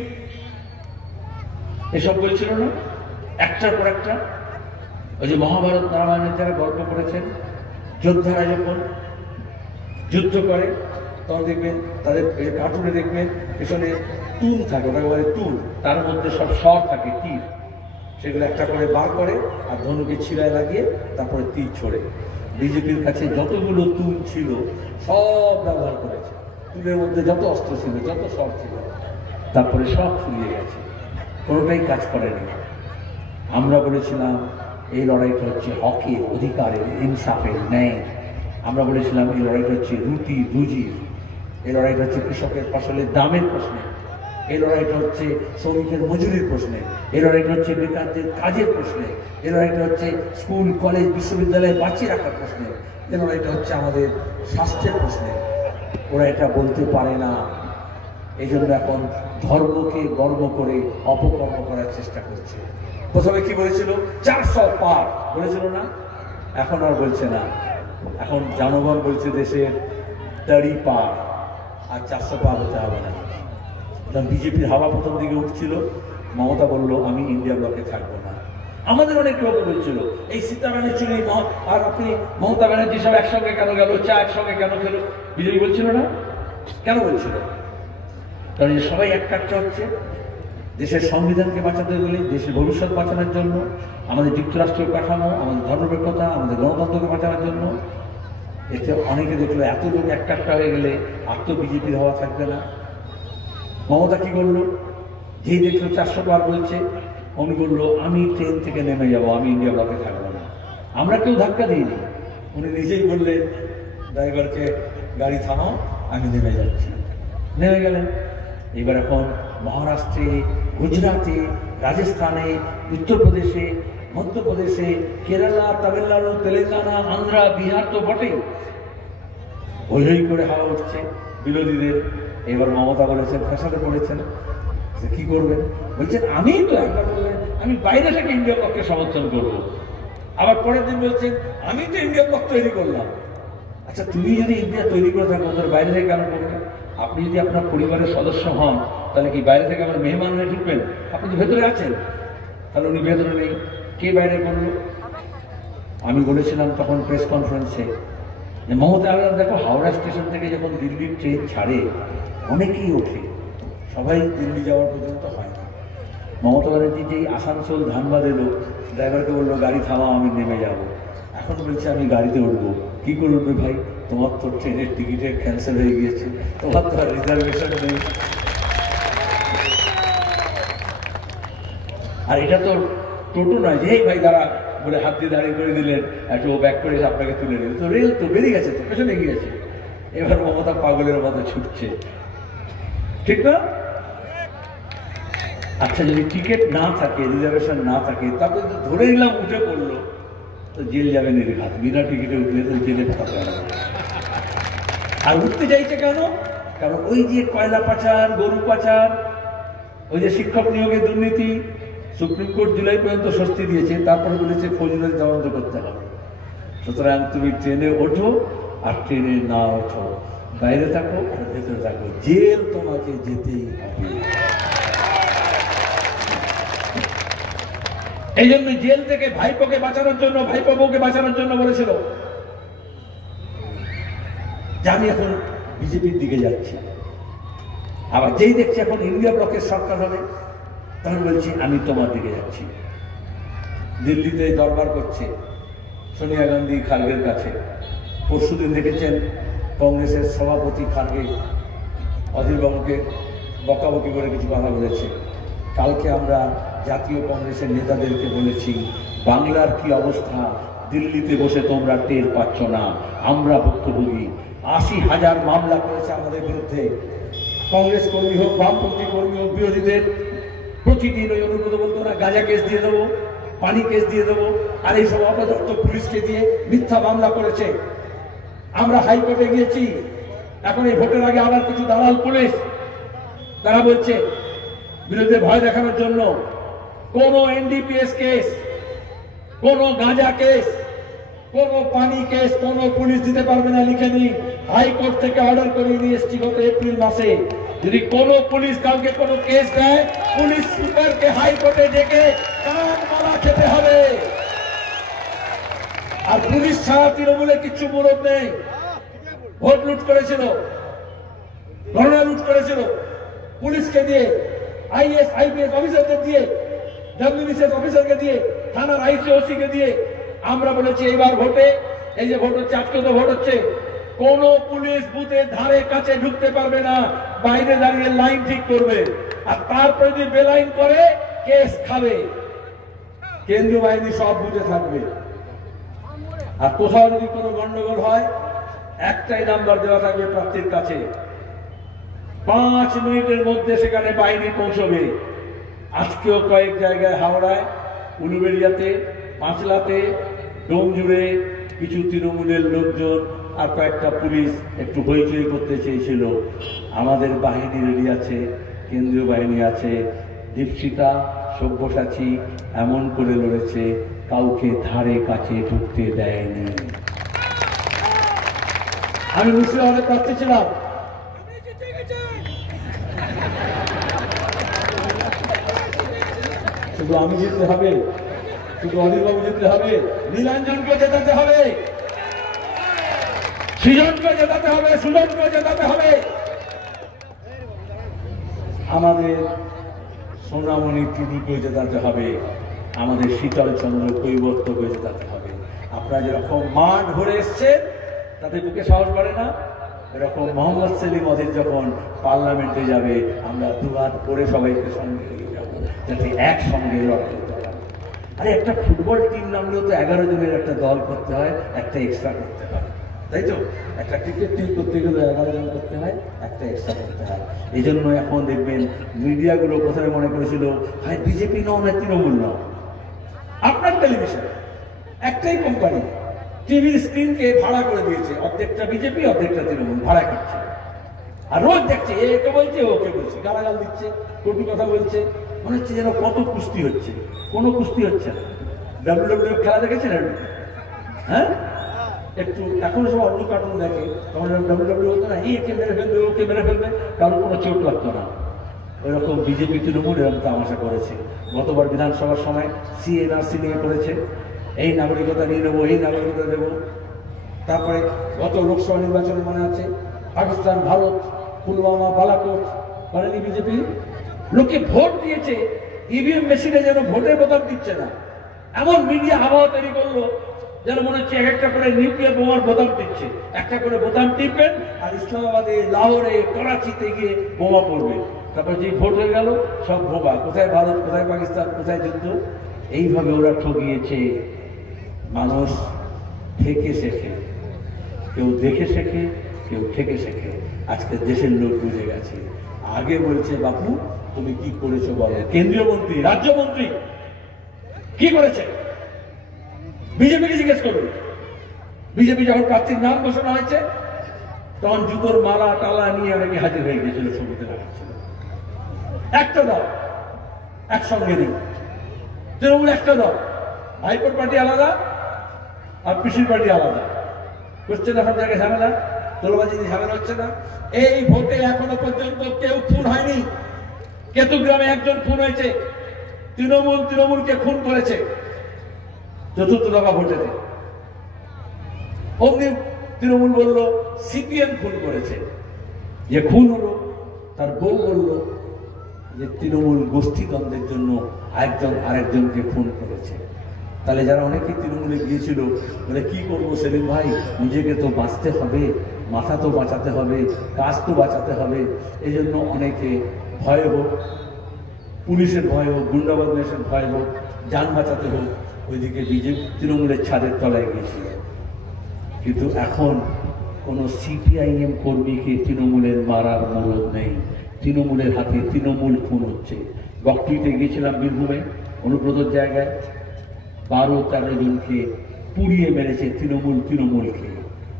এসব বলছিল না, একটার পর একটা। ওই যে মহাভারত রামায়ণের যারা গল্প করেছেন, যোদ্ধারা যখন যুদ্ধ করে তখন দেখবেন তাদের কার্টুনে দেখবেন পেছনে টুল থাকে, ওটা বলে টুল, তার মধ্যে সব স্বর থাকে, তীর, সেগুলো একটা করে বার করে আর ধনুকে ছিলায় লাগিয়ে তারপরে তীর ছোড়ে। বিজেপির কাছে যতগুলো টুল ছিল সব ব্যবহার করেছে, টুলের মধ্যে যত অস্ত্র ছিল, যত স্বর ছিল, তারপরে সব ফুরিয়ে গেছে, কোনোটাই কাজ করেনি। আমরা বলেছিলাম এই লড়াইটা হচ্ছে হকের, অধিকারের, ইনসাফের, ন্যায়। আমরা বলেছিলাম এই লড়াইটা হচ্ছে রুটি রুজির, এই লড়াইটা হচ্ছে কৃষকের ফসলের দামের প্রশ্নে, এই লড়াইটা হচ্ছে শ্রমিকের মজুরির প্রশ্নে, এই লড়াইটা হচ্ছে বেকারদের কাজের প্রশ্নে, এই লড়াইটা হচ্ছে স্কুল কলেজ বিশ্ববিদ্যালয়ে বাঁচিয়ে রাখার প্রশ্নে, এই লড়াইটা হচ্ছে আমাদের স্বাস্থ্যের প্রশ্নে। ওরা এটা বলতে পারে না, এই জন্য এখন ধর্মকে গর্ব করে অপকর্ম করার চেষ্টা করছে। প্রথমে কি বলেছিল? 400 পার বলেছিল না, এখন আর বলছে না। এখন জনগণ বলছে দেশের 30 পার, আর 400 পার হতে হবে না। বিজেপির হাওয়া প্রথম দিকে উঠছিল, মমতা বলল আমি ইন্ডিয়া ব্লকে থাকবো না। আমাদের অনেক লোক বলছিল এই সীতারামের চুরি, আর আপনি মমতা ব্যানার্জি সব একসঙ্গে কেন গেল, চা একসঙ্গে কেন খেলো? বিজেপি বলছিল না, কেন বলছিল? কারণ সবাই এক কাটটা হচ্ছে দেশের সংবিধানকে বাঁচাতে গেলে, দেশের ভবিষ্যৎ বাঁচানোর জন্য, আমাদের যুক্তরাষ্ট্রীয় কাঠামো, আমাদের ধর্মনিরপেক্ষতা, আমাদের গণতন্ত্রকে বাঁচানোর জন্য। এতে অনেকে দেখলো এত লোক এক কাটটা হয়ে গেলে আর তো বিজেপির হওয়া থাকবে না। মমতা কি করলো, যেই দেখলো 400 পার বলছে, উনি বললো আমি ট্রেন থেকে নেমে যাব, আমি ইন্ডিয়া ব্লকে থাকবো না। আমরা কেউ ধাক্কা দিইনি, উনি নিজেই বললেন ড্রাইভারকে গাড়ি থামাও, আমি নেমে যাচ্ছি, নেমে গেলেন। এবার এখন মহারাষ্ট্রে, গুজরাটে, রাজস্থানে, উত্তরপ্রদেশে, মধ্যপ্রদেশে, কেরালা, তামিলনাড়ু, তেলেঙ্গানা, আন্ধ্রা, বিহার তো বটেই, হই হই করে হাওয়া উঠছে বিরোধীদের। এবার মমতা বলেছেন, ফ্যাসাদে পড়েছেন, কি করবেন? বলছেন আমি তো একবার বললেন আমি বাইরে থেকে ইন্ডিয়া ব্লককে সমর্থন করব, আবার পরের দিন বলছেন আমি তো ইন্ডিয়া ব্লক তৈরি করলাম। আচ্ছা, তুমি যদি ইন্ডিয়া তৈরি করে থাকো তোর বাইরে থেকে কেন করবে? আপনি যদি আপনার পরিবারের সদস্য হন তাহলে কি বাইরে থেকে আমার মেহমান হয়ে ঢুকবেন? আপনি তো ভেতরে আছেন, তাহলে উনি ভেতরে নেই, কে বাইরে করলো? আমি বলেছিলাম তখন প্রেস কনফারেন্সে যে মমতা দেখো হাওড়া স্টেশন থেকে যখন দিল্লির ট্রেন ছাড়ে অনেকেই ওঠে, সবাই দিল্লি যাওয়ার পর্যন্ত হয় না। মমতা ব্যানার্জি যেই আসানসোল ধানবাদ এলো, ড্রাইভারকে বললো গাড়ি থামাও, আমি নেমে যাব। এখন বলছে আমি গাড়িতে উঠবো। কি করে উঠবে ভাই? তোমার তো ট্রেনের টিকিটের ক্যান্সেল হয়ে গিয়েছে, তোমার তো আর রিজার্ভেশন নেই। আর এটা তো টোটো নয় যে ভাই দাঁড়া বলে হাত দিয়ে দাঁড়িয়ে করে দিলেন, একটু ও ব্যাক করে আপনাকে তুলে দিল, তো রেল তো বেরিয়ে গেছে, তো পেছনে গিয়েছে। এবার মমতা পাগলের মতো ছুটছে, ঠিক না? আচ্ছা, যদি টিকিট না থাকে, রিজার্ভেশন না থাকে, তারপরে তো ধরে নিলাম উঠে পড়লো, তো জেল যাবে নির্ঘাত। বিনা টিকিটে উঠলে তো জেলে পাঠাতে হবে। আর উঠতে চাইছে কেন? কারণ ওই যে কয়লা পাচার, গরু পাচার, ওই যে শিক্ষক নিয়োগের দুর্নীতি, সুপ্রিম কোর্ট জুলাই পর্যন্ত স্বস্তি দিয়েছে, তারপরে বলেছে ফৌজদারি তদন্ত করতে হবে। সুতরাং তুমি ট্রেনে ওঠো আর ট্রেনে না ওঠো, বাইরে থাকো আর ভেতরে থাকো, জেল তোমাকে যেতেই হবে। এই জন্য জেল থেকে ভাইপোকে বাঁচানোর জন্য, ভাইপো বউকে বাঁচানোর জন্য বলেছিল যে আমি এখন বিজেপির দিকে যাচ্ছি। আবার যেই দেখছি এখন ইন্ডিয়া ব্লকের সরকার হবে, তখন বলছি আমি তোমার দিকে যাচ্ছি। দিল্লিতে দরবার করছে সোনিয়া গান্ধী খার্গের কাছে। পরশুদিন দেখেছেন কংগ্রেসের সভাপতি খার্গে অধীরবাবুকে বকাবকি করে কিছু কথা বলেছে। কালকে আমরা জাতীয় কংগ্রেসের নেতাদেরকে বলেছি বাংলার কি অবস্থা দিল্লিতে বসে তোমরা টের পাচ্ছ না, আমরা ভুক্তভোগী। 80,000 মামলা করেছে আমাদের বিরুদ্ধে, কংগ্রেস কর্মী হোক, বামপন্থী কর্মী হোক, বিরোধীদের। প্রতিদিন ওই অনুব্রত বলতো না গাঁজা কেস দিয়ে দেবো, পানি কেস দিয়ে দেবো, আর এইসব অপদস্থ পুলিশকে দিয়ে মিথ্যা মামলা করেছে। আমরা হাইকোর্টে গিয়েছি, এখন এই ভোটের আগে আবার কিছু দালাল পুলিশ তারা বলছে বিরোধীদের ভয় দেখানোর জন্য কোন এনডিপিএস কেস, কোন গাঁজা কেস, কোন পানি কেস কোন পুলিশ দিতে পারবে না, লিখে নিন। হাইকোর্ট থেকে অর্ডার করে নিয়ে এসেছি গত এপ্রিল মাসে, যদি কোন পুলিশ কাউকে কোন কেস দেয়, পুলিশ সুপারকে হাইকোর্টে ডেকে কান মারা খেতে হবে। আর পুলিশ ছাড়া তৃণমূলে কিচ্ছু মুরদ নেই। ভোট লুট করেছিল, গণনা লুট করেছিল, পুলিশকে দিয়ে, আইএস আইপিএস অফিসারদের দিয়ে, ডব্লিউবিসিএস অফিসারকে দিয়ে, থানার আইসিওসি কে দিয়ে। আমরা বলেছি এইবার ভোটে, এই যে ভোট হচ্ছে, আজকে তো ভোট হচ্ছে, কোন পুলিশ বুথের ধারে কাছে ঢুকতে পারবে না, বাইরে দাঁড়িয়ে লাইন ঠিক করবে। আর তারপরে যদি বেলাইন করে কেস খাবে, কেন্দ্রীয় বাহিনী সব বুথে থাকবে। আর কোথাও যদি কোনো গন্ডগোল হয়, একটাই নাম্বার দেওয়া থাকবে প্রার্থীর কাছে, 5 মিনিটের মধ্যে সেখানে বাহিনী পৌঁছবে। আজকেও কয়েক জায়গায় হাওড়ায়, উলুবেড়িয়াতে, পাঁচলাতে, ডোমজুড়ে কিছু তৃণমূলের লোকজন আর কয়েকটা পুলিশ একটু হইচই করতে চেয়েছিল। আমাদের বাহিনী রেডি আছে, কেন্দ্রীয় বাহিনী আছে। দীপশিতা, সব্যসাচী এমন করে লড়েছে, কাউকে ধারে কাছে ঢুকতে দেয়নি। আমি মুর্শিদাবাদে প্রার্থী ছিলাম, শুধু আমি জিততে হবে, শুধু অধীরবাবু জিততে হবে, নীলাঞ্জনকে জেতাতে হবে, সৃজনকে জেতাতে হবে, সুজনকে জেতাতে হবে। আমাদের সোনামণি টুডুকে জেতাতে হবে, আমাদের শীতল চন্দ্র কৈবর্তকে জেতাতে হবে। আপনারা যেরকম মাঠ ভরে এসছেন তাতে বুকে সাহস বাড়ে না? এরকম মোহাম্মদ সেলিম অজিত যখন পার্লামেন্টে যাবে আমরা দুহাত করে সবাইকে সঙ্গে নিয়ে যাবো, যাতে একসঙ্গে লড়াই করতে পারে। আরে একটা ফুটবল টিম নামলেও তো 11 জনের একটা দল করতে হয়, একটা এক্সট্রা করতে হয়, তাই তো? একটা ক্রিকেট টিম করতে গেলে 11 জন করতে হয়, একটা এক্সট্রা করতে হয়। এই জন্য এখন দেখবেন মিডিয়াগুলো প্রথমে মনে করেছিল ভাই বিজেপি নাও না তৃণমূল নাও। আপনার টেলিভিশন একটাই কোম্পানি টিভির স্ক্রিনকে ভাড়া করে দিয়েছে, অর্ধেকটা বিজেপি অর্ধেকটা তৃণমূল ভাড়া করছে, আর রোজ দেখছে একে বলছে ওকে বলছে, গালাগাল দিচ্ছে, কটু কথা বলছে, মনে হচ্ছে যেন কত কুস্তি হচ্ছে। কোনো কুস্তি হচ্ছে না। ডাব্লিউডাব্লিউ খেলা দেখেছেন? হ্যাঁ, একটু এখন সব অন্য কার্টুন দেখে, তখন ডাব্লিউডাব্লিউ হতো না, একে মেরে ফেলবে ওকে মেরে ফেলবে, কারোর কোনো চোট লাগতো না। এরকম বিজেপি তৃণমূল এরকম তামাশা করেছে। গতবার বিধানসভার সময় সিএনআরসি নিয়ে করেছে, এই নাগরিকতা নিয়ে নেবো, এই নাগরিকতা দেবো। তারপরে গত লোকসভা নির্বাচনে মনে আছে পাকিস্তান, ভারত, পুলওয়ামা, বালাকোট করেনি বিজেপি? লোকে ভোট দিয়েছে, ইভিএম মেশিনে যেন ভোটের বোতাম দিচ্ছে না, এমন মিডিয়া আবহাওয়া তৈরি করলো যেন মনে হচ্ছে একটা করে নিউক্লিয়ার বোমার বোতাম দিচ্ছে। একটা করে বোতাম টিপবেন আর ইসলামাবাদে, লাহোরে, করাচিতে গিয়ে বোমা পড়বে। তারপর যে ভোট হয়ে গেল সব ভোগা, কোথায় ভারত, কোথায় পাকিস্তান, কোথায় যুদ্ধ। এইভাবে ওরা ঠকিয়েছে। মানুষ থেকে শেখে, কেউ দেখে শেখে, কেউ থেকে শেখে। আজকে দেশের লোক বুঝে গেছে। আগে বলছে বাপু তুমি কি করেছো বলো, কেন্দ্রীয় মন্ত্রী, রাজ্যমন্ত্রী কি করেছে বিজেপিকে জিজ্ঞেস করুন। বিজেপি যখন প্রার্থীর নাম ঘোষণা হয়েছে তখন জুতোর মালা টালা নিয়ে অনেকে হাজির হয়ে গিয়েছিল, ছবিতে লাগাচ্ছিল। একটা দল একসঙ্গে নেই, তৃণমূল একটা দল, ভাইপোর পার্টি আলাদা আর পিসির পার্টি আলাদা। করছে না সব জায়গায় ঝামেলা, তোলবাজি ঝামেলা হচ্ছে না। এই ভোটে এখনো পর্যন্ত কেউ খুন হয়নি। কেতুগ্রামে একজন খুন হয়েছে, তৃণমূলকে খুন করেছে চতুর্থ দফা ভোটেতে। অমনি তৃণমূল বলল সিপিএম খুন করেছে। যে খুন হলো তার বউ বলল যে তৃণমূল গোষ্ঠীদ্বন্দ্বের জন্য একজন আরেকজনকে খুন করেছে। তাহলে যারা অনেকে তৃণমূলে গিয়েছিল বলে কি করবো সেলিম ভাই, নিজেকে তো বাঁচতে হবে, মাথা তো বাঁচাতে হবে, কাজ তো বাঁচাতে হবে। এই জন্য অনেকে ভয় হোক, পুলিশের ভয় হোক, গুন্ডাবদমাশের ভয় হোক, যান বাঁচাতে হোক, ওইদিকে বিজেপি তৃণমূলের ছাদের তলায় গিয়েছিল। কিন্তু এখন কোনো সিপিআইএম কর্মীকে তৃণমূলের মারার মরদ নেই। তৃণমূলের হাতে তৃণমূল খুন হচ্ছে। বকটুইতে গিয়েছিলাম বীরভূমে, অনুব্রতর জায়গায় 12-13 জনকে পুড়িয়ে মেরেছে তৃণমূলকে।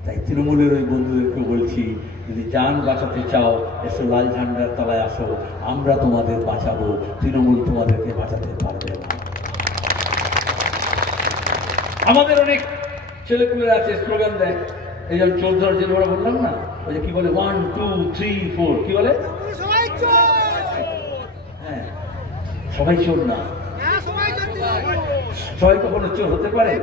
তাই তৃণমূলের ওই বন্ধুদেরকে বলছি, যদি যান বাঁচাতে চাও এসো লাল ঝান্ডার তলায় আসো, আমরা তোমাদের বাঁচাবো, তৃণমূল তোমাদেরকে বাঁচাতে পারবে না। আমাদের অনেক ছেলেপুলেরা আছে স্লোগান দেয়, এই যেমন চোর ধর যেগুলো বললাম না, ওই যে কি বলে 1 2 3 4 কি বলে? হ্যাঁ, সবাই চোর না, সবাই কখনো চোর হতে পারে।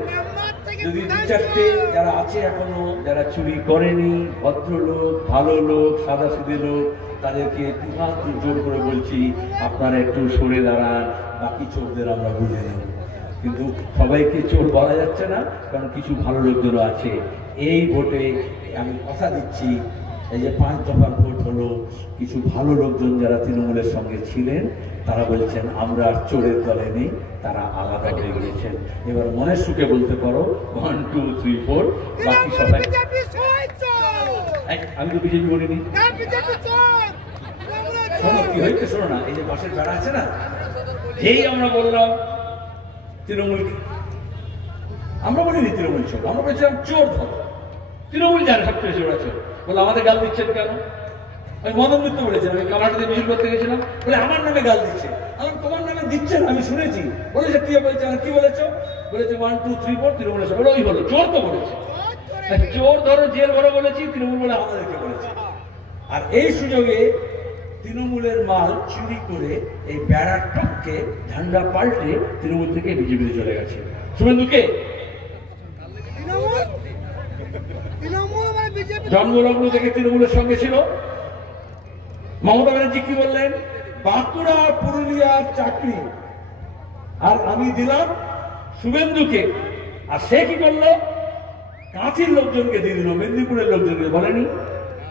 যদি 2-4টে যারা আছে এখনো, যারা চুরি করেনি, ভদ্রলোক, ভালো লোক, সাদাসিধে লোক, তাদেরকে দুহাত জোর করে বলছি আপনারা একটু সরে দাঁড়ান, বাকি চোরদের আমরা বুঝে নেব। কিন্তু সবাইকে চোর বলা যাচ্ছে না, কারণ কিছু ভালো লোকদেরও আছে। এই ভোটে আমি কথা দিচ্ছি, এই যে 5 দফার ভোট হলো, কিছু ভালো লোকজন যারা তৃণমূলের সঙ্গে ছিলেন তারা বলছেন আমরা আর চোরের দলে নেই, তারা আলাদা হয়ে গিয়েছেন। এবার মনের সুখে বলতে পারো 1 2 3 4, বাকি সবাই। আমি তো বিজেপি বলিনি। শোনো কি হয়েছে, শোনো না, এই যে বাসের বেড়া আছে না, যেই আমরা বললাম তৃণমূল, আমরা বলিনি তৃণমূল চোর, আমরা বলছিলাম চোর ধরো। তৃণমূল জানে সবচেয়ে চোর আছে, বলে আমাদের গাল দিচ্ছেন কেন? আমি মদন মিত্র বলেছিলাম, আমি কামারহাটিতে মিছিল করতে গেছিলাম, বলে আমার নামে গাল দিচ্ছে। আমি তোমার নামে দিচ্ছেন আমি শুনেছি। বলেছে কি বলছে, কি বলেছো? বলেছে 1 2 3 4 তৃণমূলের সঙ্গে। ওই হলো চোর, তো বলেছে চোর ধরো, জেল ভরো বলেছি, তৃণমূল বলে আমাদেরকে বলেছে। আর এই সুযোগে তৃণমূলের মাল চুরি করে এই বেড়ার টপকে ঝান্ডা পাল্টে তৃণমূল থেকে বিজেপিতে চলে গেছে। শুভেন্দুকে জন্মলগ্ন থেকে তৃণমূলের সঙ্গে ছিল। মমতা ব্যানার্জি কি বললেন? বাঁকুড়া পুরুলিয়ার চাকরি, আর আমি দিলাম শুভেন্দুকে। আর সে কি করলো? কাঁথির লোকজনকে দিয়ে দিল, মেদিনীপুরের লোকজনকে বলেনি।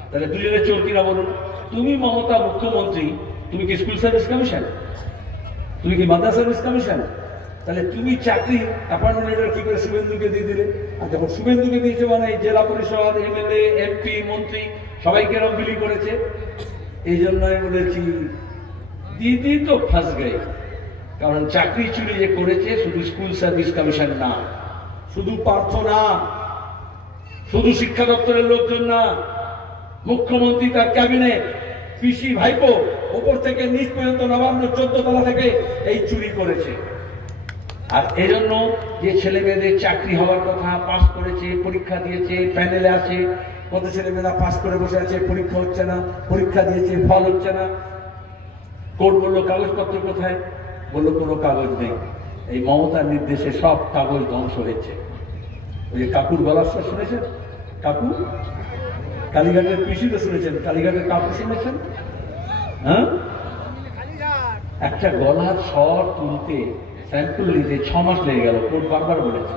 তাহলে দুজনে চোর কিনা বলুন? তুমি মমতা মুখ্যমন্ত্রী, তুমি কি স্কুল সার্ভিস কমিশন? তুমি কি মাদ্রাসা সার্ভিস কমিশন? তাহলে তুমি চাকরি অ্যাপয়েন্টমেন্ট লেটার কি করে শুভেন্দুকে দিয়ে দিলে? আর যখন শুভেন্দুকে দিয়েছে মানে জেলা পরিষদ, এমএলএ, এমপি, মন্ত্রী সবাইকে এরকম বিলি করেছে। এই জন্য আমি বলেছি দিদি তো ফাঁস গেছে। কারণ চাকরি চুরি যে করেছে শুধু স্কুল সার্ভিস কমিশন না, শুধু পার্থ না, শুধু শিক্ষা দপ্তরের লোকজন না, মুখ্যমন্ত্রী, তার ক্যাবিনেট, পিসি ভাইপো, উপর থেকে নিচ পর্যন্ত নবান্ন 14 তলা থেকে এই চুরি করেছে। আর এই জন্য যে ছেলে মেয়েদের চাকরি হওয়ার কথা, পাস করেছে, পরীক্ষা দিয়েছে, প্যানেলে আছে, কত ছেলে মেয়েরা পাস করে বসে আছে, পরীক্ষা হচ্ছে না, পরীক্ষা দিয়েছে, ফল হচ্ছে না। কোর্ট বললো কাগজপত্র কোথায়? বললো কোনো কাগজ নেই। এই মমতার নির্দেশে সব কাগজ ধ্বংস হয়েছে। ওই যে কাকুর গলার স্বর শুনেছেন? কাকু কালীঘাটের পিসি তো শুনেছেন, কালীঘাটের কাকু শুনেছেন? হ্যাঁ, একটা গলার স্বর তুলতে, স্যাম্পল নিতে 6 মাস লেগে গেল। কোর্ট বারবার বলেছে।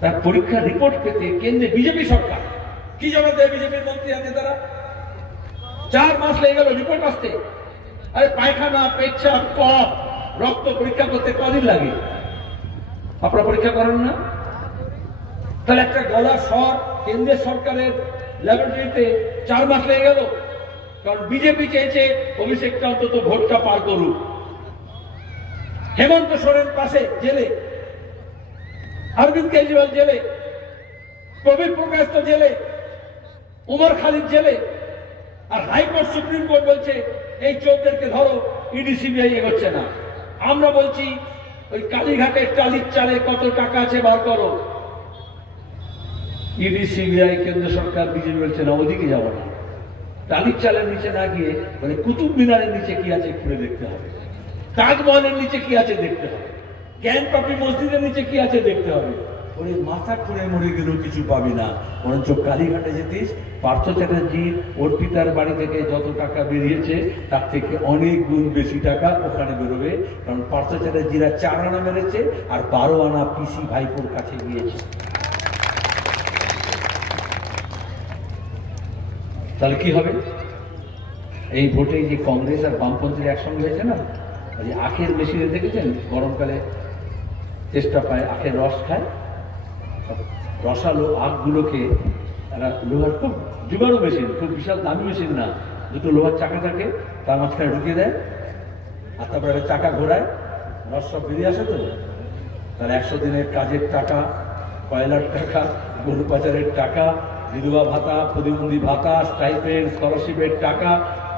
তার পরীক্ষার রিপোর্ট পেতে কেন্দ্রে বিজেপি সরকার কি জবাব দেয়? বিজেপির মন্ত্রী আর নেতারা 4 মাস লেগে গেল রিপোর্ট আসতে। আরে পায়খানা, পেচ্ছাপ, কফ, রক্ত পরীক্ষা করতে কদিন লাগে? আপনারা পরীক্ষা করেন না? তাহলে একটা গলার স্বর কেন্দ্রের সরকারের ল্যাবরেটরিতে 4 মাস লেগে গেল। কারণ বিজেপি চেয়েছে অভিষেকটা অন্তত ভোটটা পার করুক। হেমন্ত সোরেন পাশে জেলে, অরবিন্দ কেজরিওয়াল জেলে, প্রবীর প্রকাশ তো জেলে, উমর খালিদ জেলে। আর হাইকোর্ট, সুপ্রিম কোর্ট বলছে এই চোরদেরকে ধরো, ইডি সিবিআই এগোচ্ছে না। আমরা বলছি ওই কালীঘাটের টালির চালে কত টাকা আছে বার করো। ইডি সিবিআই কেন্দ্র সরকার, বিজেপি বলছে না, ওদিকে যাবো না। টালির চালের নিচে না গিয়ে মানে কুতুব মিনারের নিচে কি আছে খুলে দেখতে হবে, তাজমহলের নিচে কি আছে দেখতে হবে, জ্ঞানপাপি মসজিদের নিচে কি আছে দেখতে হবে। ওই মাথা খুঁড়ে মরে গেলেও কিছু পাবি না। বরঞ্চ কালীঘাটে যেতিস, পার্থ চ্যাটার্জি অর্পিতার বাড়ি থেকে যত টাকা বেরিয়েছে তার থেকে অনেক গুণ বেশি টাকা ওখানে বেরোবে। কারণ পার্থ চ্যাটার্জিরা 4 আনা মেরেছে আর 12 আনা পিসি ভাইপোর কাছে গিয়েছে। তাহলে কি হবে? এই ভোটে যে কংগ্রেস আর বামপন্থীর একসঙ্গে হয়েছে না, আখের মেশিনে দেখেছেন? গরমকালে চেষ্টা পায়, আখের রস খায়, রসালো আখগুলোকে তারা লোহার, খুব জুগাড়ু মেশিন, খুব বিশাল দামি মেশিন না, দুটো লোহার চাকা থাকে, তার মাঝখানে ঢুকিয়ে দেয় আর তারপরে একটা চাকা ঘোরায়, রস সব বেরিয়ে আসে। তো তার 100 দিনের কাজের টাকা, কয়লার টাকা, গরু পাচারের টাকা, বিধবা ভাতা, প্রতিবন্ধী ভাতা, স্টাইপেন্ড, স্কলারশিপের টাকা,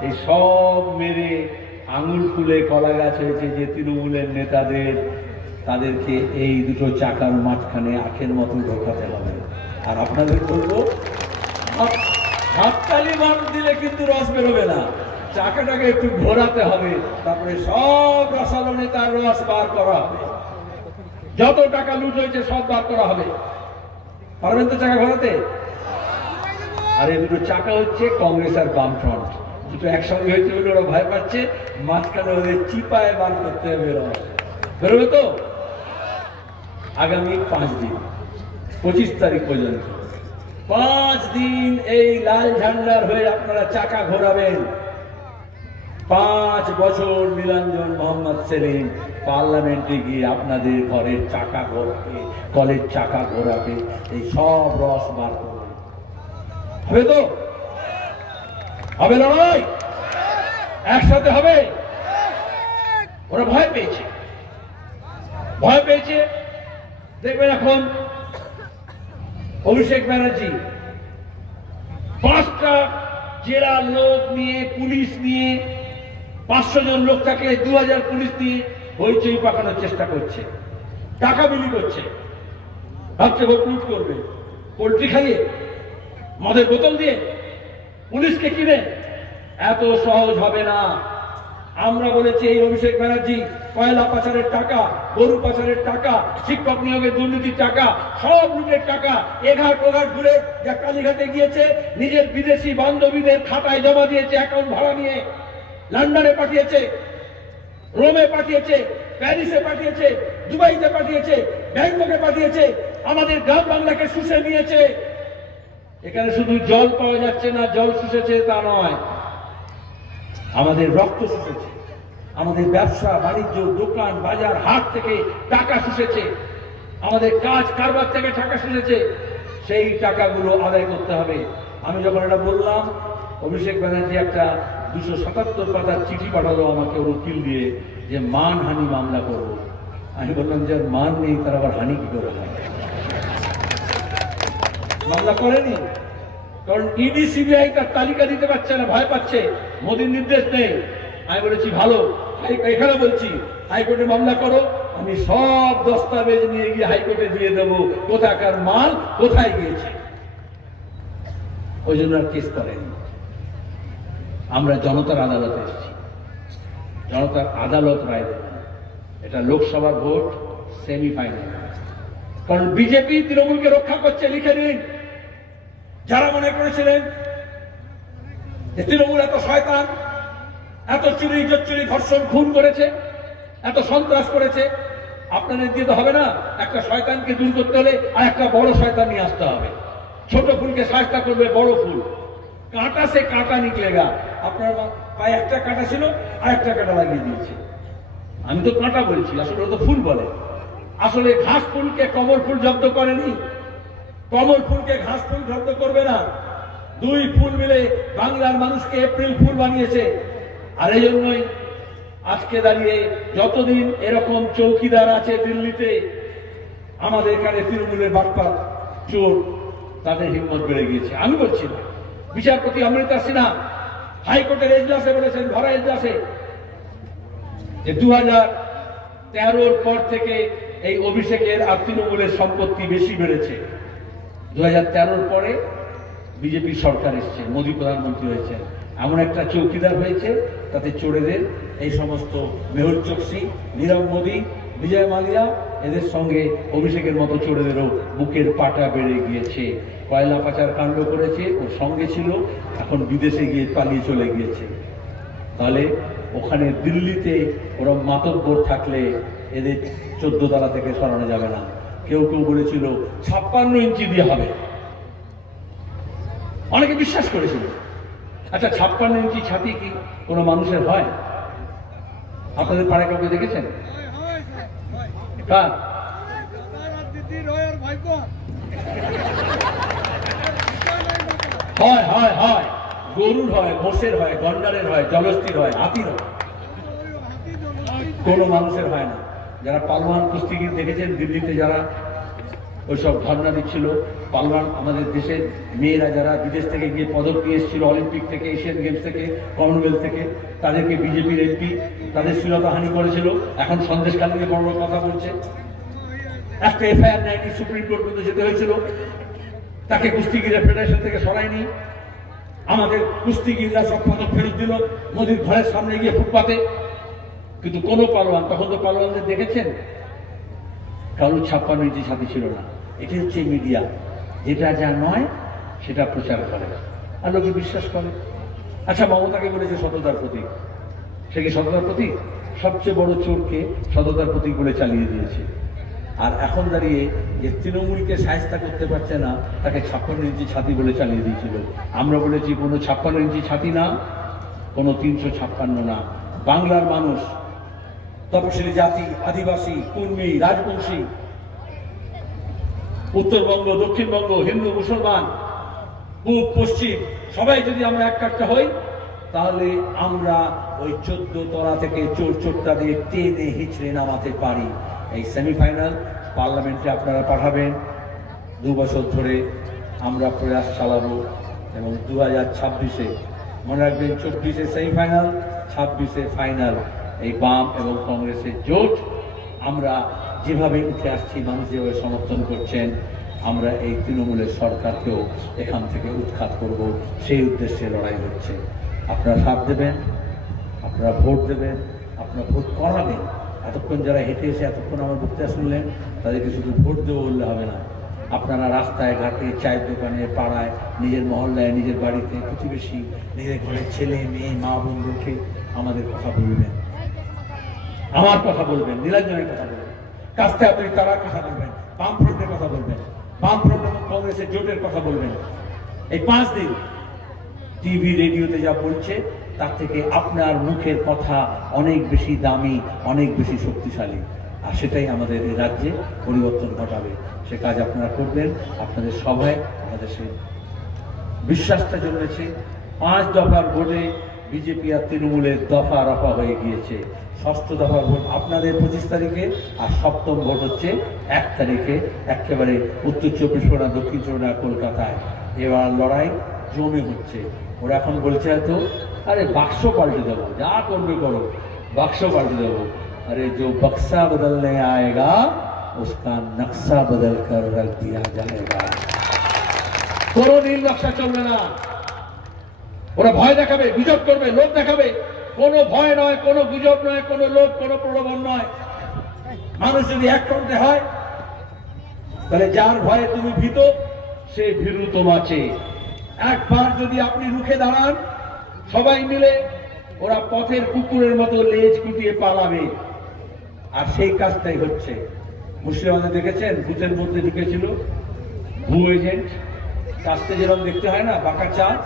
এই সব মেরে আঙুল ফুলে কলা গাছ হয়েছে যে তৃণমূলের নেতাদের। তাদেরকে এই দুটো চাকার মাঝখানে আখের মতো ঢোকাতে হবে। আর আপনাদের বলবো, হাততালি মান দিলে কিন্তু রস বেরোবে না, চাকাটাকে একটু ঘোরাতে হবে, তারপরে সব রসালো নেতার রস বার করা হবে। যত টাকা লুট হয়েছে সব বার করা হবে। পারবেন তো চাকা ঘোরাতে? আর এই দুটো চাকা হচ্ছে কংগ্রেস আর বামফ্রন্ট, দুটো একসঙ্গে হয়েছে বলে ওরা ভয় পাচ্ছে। মাঝখানে ওদের চিপায় বার করতে হবে রস। বেরোবে তো? আগামী 5 দিন, 25 তারিখ পর্যন্ত 5 দিন এই লাল ঝান্ডার হয়ে আপনারা চাকা ঘোরাবেন। 5 বছর নীলাঞ্জন মোহাম্মদ সেলিম পার্লামেন্টে গিয়ে আপনাদের ঘরের চাকা ঘোরাবে, কলের চাকা ঘোরাবে, এই সব রস বার করবে। হবে তো? হবে লড়াই একসাথে হবে। ওরা ভয় পেয়েছে, ভয় পেয়েছে। দেখবেন এখন অভিষেক ব্যানার্জি 5টা জেলার লোক নিয়ে, পুলিশ নিয়ে, 500 জন লোক থাকে, 2000 পুলিশ দিয়ে হইচই পাকানোর চেষ্টা করছে, টাকা বিলি করছে, ভাবছে ভোট লুট করবে। পোল্ট্রি খাইয়ে, মদের বোতল দিয়ে, পুলিশকে কিনে। এত সহজ হবে না। আমরা বলেছি এই অভিষেক ব্যানার্জি কয়লা পাচারের টাকা, গরু পাচারের টাকা, শিক্ষক নিয়োগের দুর্নীতির টাকা, সব লুটের টাকা এঘাট ওঘাট ঘুরে কালীঘাটে গিয়েছে, নিজের বিদেশি বান্ধবীদের খাতায় জমা দিয়েছে অ্যাকাউন্ট ভাড়া নিয়ে। লন্ডনে পাঠিয়েছে, রোমে পাঠিয়েছে, প্যারিসে পাঠিয়েছে, দুবাইতে পাঠিয়েছে, ব্যাংককে পাঠিয়েছে, আমাদের গ্রাম বাংলাকে শুষে নিয়েছে। এখানে শুধু জল পাওয়া যাচ্ছে না, জল শুষেছে তা নয়, আমাদের রক্ত শুষেছে, আমাদের ব্যবসা বাণিজ্য, দোকান বাজার, হাট থেকে টাকা শুষেছে, আমাদের কাজ কারবার থেকে টাকা শুষেছে। সেই টাকাগুলো আদায় করতে হবে। আমি যখন এটা বললাম, অভিষেক ব্যানার্জি একটা 277 পাতার চিঠি পাঠালো আমাকে ওর উকিল দিয়ে, যে মানহানি মামলা করবো। আমি বললাম যে মান নেই, তার আবার হানি কি করে হয়? মামলা করেনি, কারণ ইডি সিবিআই তার তালিকা দিতে পারছে না, ভয় পাচ্ছে, মোদীর নির্দেশ নেই। আমি বলেছি ভালো, এখানে বলছি হাইকোর্টে মামলা করো, আমি সব দস্তাবেজ নিয়ে গিয়ে হাইকোর্টে দিয়ে দেবো কোথাকার মাল কোথায় গিয়েছে। ওই জন্য আর কেস করেনি। আমরা জনতার আদালতে এসেছি, জনতার আদালত রায় দেবেন। এটা লোকসভার ভোট, সেমিফাইনাল। কারণ বিজেপি তৃণমূলকে রক্ষা করছে, লিখে নিন। যারা মনে করেছিলেন যে তৃণমূল এত শয়তান, এত চুরি, ইজ্জত চুরি, ধর্ষণ, খুন করেছে, এত সন্ত্রাস করেছে, আপনাদের দিয়ে তো হবে না। একটা শয়তানকে দূর করতে হলে আর একটা বড় শয়তান নিয়ে আসতে হবে। ছোট ফুলকে সাহায্য করবে বড় ফুল, কাঁটা সে কাঁটা নিকলেগা। আপনার পায়ে একটা কাঁটা ছিল, আর একটা কাঁটা লাগিয়ে দিয়েছে। আমি তো কাঁটা বলছি, আসলে ও তো ফুল বলে। আসলে ঘাস ফুলকে কমল ফুল জব্দ করেনি, কমল ফুলকে ঘাস ফুল জব্দ করবে না। দুই ফুল মিলে বাংলার মানুষকে এপ্রিল ফুল বানিয়েছে। আর এই জন্যই আজকে দাঁড়িয়ে যতদিন এরকম চৌকিদার আছে দিল্লিতে, আমাদের এখানে তৃণমূলের বাটপার চোর, তাদের হিম্মত বেড়ে গিয়েছে। আমি বলছি না, বিচারপতি অমৃতা সিনহা হাইকোর্টের এজলাসে বলেছেন, ভরা এজলাসে, যে 2013 পর থেকে এই অভিষেকের আর তৃণমূলের সম্পত্তি বেশি বেড়েছে। 2013 পরে বিজেপি সরকার এসছে, মোদী প্রধানমন্ত্রী হয়েছেন, এমন একটা চৌকিদার হয়েছে, তাতে চোরেদের এই সমস্ত মেহুল চোকসি, নীরব মোদী, বিজয় মালিয়া, এদের সঙ্গে অভিষেকের মতো চোরেদেরও বুকের পাটা বেড়ে গিয়েছে। কয়লা পাচার কাণ্ড করেছে, ওর সঙ্গে ছিল, এখন বিদেশে গিয়ে পালিয়ে চলে গিয়েছে। তাহলে ওখানে দিল্লিতে ওরা মাতব্বর থাকলে এদের 14 তলা থেকে সরানো যাবে না। কেউ কেউ বলেছিল 56 ইঞ্চি দিয়ে হবে, অনেকে বিশ্বাস করেছিল। আচ্ছা, 56 ইঞ্চি ছাতি কি কোনো মানুষের হয়? আপনাদের পাড়ায় কাউকে দেখেছেন? হয় হয় হয়, গরুর হয়, মোষের হয়, গন্ডারের হয়, জলস্থির হয়, হাতির হয়, কোনো মানুষের হয় না। যারা পালোয়ান কুস্তিগির দেখেছেন দিল্লিতে, যারা ওইসব ধর্ণা দিচ্ছিল, পালোয়ান আমাদের দেশের মেয়েরা যারা বিদেশ থেকে গিয়ে পদক নিয়ে এসেছিল, অলিম্পিক থেকে, এশিয়ান গেমস থেকে, কমনওয়েলথ থেকে, তাদেরকে বিজেপির এমপি তাদের শ্লীলতাহানি করেছিল। এখন সন্দেশখালী নিয়ে বড় বড় কথা বলছে। একটা এফআইআর নেয়নি, সুপ্রিম কোর্ট পর্যন্ত যেতে হয়েছিল, তাকে কুস্তিগিরের ফেডারেশন থেকে সরায়নি। আমাদের কুস্তিগিররা সব পদক ফেরত দিল মোদির ঘরের সামনে গিয়ে ফুটপাতে। কিন্তু কোন পালোয়ান, তখন তো পালোয়ানদের দেখেছেন, কারোর 56 ইঞ্চি ছাতি ছিল না। এটা হচ্ছে মিডিয়া, যেটা যা নয় সেটা প্রচার করে আর লোকে বিশ্বাস করে। আচ্ছা, মমতাকে বলেছে সততার প্রতীক, সে কি সততার প্রতীক? সবচেয়ে বড় চোরকে সততার প্রতীক বলে চালিয়ে দিয়েছে। আর এখন দাঁড়িয়ে যে তৃণমূলকে সাহায্য করতে পারছে না, তাকে 56 ইঞ্চি ছাতি বলে চালিয়ে দিয়েছিল। আমরা বলেছি কোনো 56 ইঞ্চি ছাতি না, কোনো 356 না। বাংলার মানুষ, তপশিলি জাতি, আদিবাসী, কুর্মী, রাজবংশী, উত্তরবঙ্গ, দক্ষিণবঙ্গ, হিন্দু, মুসলমান, পূব পশ্চিম, সবাই যদি আমরা একটা হই, তাহলে আমরা ওই 14 তলা থেকে চোরটা দিয়ে টেনে হিচড়ে নামাতে পারি। এই সেমিফাইনাল পার্লামেন্টে আপনারা পাঠাবেন। 2 বছর ধরে আমরা প্রয়াস চালাবো এবং 2026-এ মনে রাখবেন, 24-এ সেমিফাইনাল, 26-এ ফাইনাল। এই বাম এবং কংগ্রেসের জোট, আমরা যেভাবে উঠে আসছি, মানুষ যেভাবে সমর্থন করছেন, আমরা এই তৃণমূলের সরকারকেও এখান থেকে উৎখাত করব, সেই উদ্দেশ্যে লড়াই হচ্ছে। আপনারা সাথ দেবেন, আপনারা ভোট দেবেন, আপনারা ভোট করাবেন। এতক্ষণ যারা হেঁটে এসে এতক্ষণ আমার বক্তৃতা শুনলেন, তাদেরকে শুধু ভোট দেবো বললে হবে না, আপনারা রাস্তায় ঘাটে, চায়ের দোকানে, পাড়ায়, নিজের মহল্লায়, নিজের বাড়িতে, প্রতিবেশী, নিজের ঘরের ছেলে মেয়ে, মা বোন রেখে আমাদের কথা বলবেন, আমার কথা বলবেন, নীলাঞ্জনের কথা বলবেন, কাস্তে আপনি তারার কথা বলবেন, বামফ্রন্টের কথা বলবেন, বামফ্রন্ট এবং কংগ্রেসের জোটের কথা বলবেন। এই 5 দিন টিভি রেডিওতে যা বলছে তার থেকে আপনার মুখের কথা অনেক বেশি দামি, অনেক বেশি শক্তিশালী। আর সেটাই আমাদের এই রাজ্যে পরিবর্তন ঘটাবে। সে কাজ আপনারা করবেন। আপনাদের সভায় আমাদের সেই বিশ্বাসটা জন্মেছে। 5 দফার ভোটে বিজেপি আর তৃণমূলের দফা রফা হয়ে গিয়েছে। 6ষ্ঠ দফার ভোট আপনাদের 25 তারিখে, আর 7ম ভোট হচ্ছে 1 তারিখে, একেবারে উত্তর 24 পরগনা, দক্ষিণ 24 পরগনা, কলকাতায়। এবার লড়াই জমে হচ্ছে। ওরা এখন বলছে হয়তো আরে বাক্স পাল্টে দেবো, যা করবে করো, বাক্স পাল্টে দেবো। अरे जो बक्सा बदलने आएगा उसका नक्शा बदल कर रख दिया जाएगा। কোনো নীল নকশা চলবে না। ওরা ভয় দেখাবে, গুজব করবে, লোভ দেখাবে। কোনো ভয় নয়, কোনো গুজব নয়, কোনো লোভ, কোনো প্রলোভন নয়। মানুষ যদি এককণ্ঠে হয় তাহলে যার ভয়ে তুমি ভীত, সে ভীরু তোমাছে। একবার যদি আপনি রুখে দাঁড়ান, সবাই মিলে ওরা পথের কুকুরের মতো লেজ গুটিয়ে পালাবে। আর সেই কাজটাই হচ্ছে। মুর্শিদাবাদে দেখেছেন, বুথের মধ্যে ঢুকেছিল ভু এজেন্ট। কাস্তে যেরকম দেখতে হয় না, বাঁকা চাল,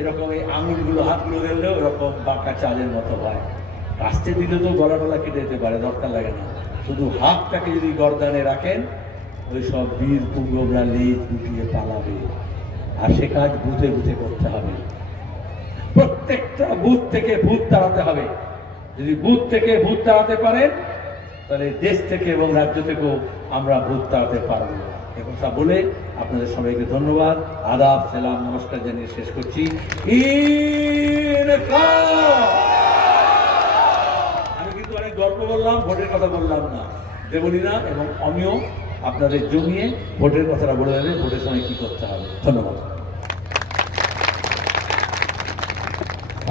এরকম এই আঙুলগুলো, হাতগুলো দিলেও এরকম বাঁকা চালের মতো হয়। কাস্তে দিলে তো গলা টলা কেটে যেতে পারে, দরকার লাগে না। শুধু হাতটাকে যদি গর্দানে রাখেন, ওই সব বীর পুঙ্গবরা লেজ গুটিয়ে পালাবে। আর সে কাজ বুথে বুথে করতে হবে। প্রত্যেকটা বুথ থেকে ভূত তাড়াতে হবে। যদি বুথ থেকে ভূত তাড়াতে পারেন, তাহলে দেশ থেকে এবং রাজ্য থেকেও আমরা ভূত তাড়াতে পারবো। এ কথা বলে আপনাদের সবাইকে ধন্যবাদ, আদাব, সালাম, নমস্কার জানিয়ে শেষ করছি। আমি কিন্তু অনেক গল্প বললাম, ভোটের কথা বললাম না। দেবলীনা এবং আমিও আপনাদের জমিয়ে ভোটের কথাটা বলে দেবে, ভোটের সময় কি করতে হবে। ধন্যবাদ।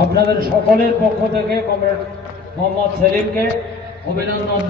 আপনাদের সকলের পক্ষ থেকে কমরেড মোহাম্মদ সেলিমকে অভিনন্দন।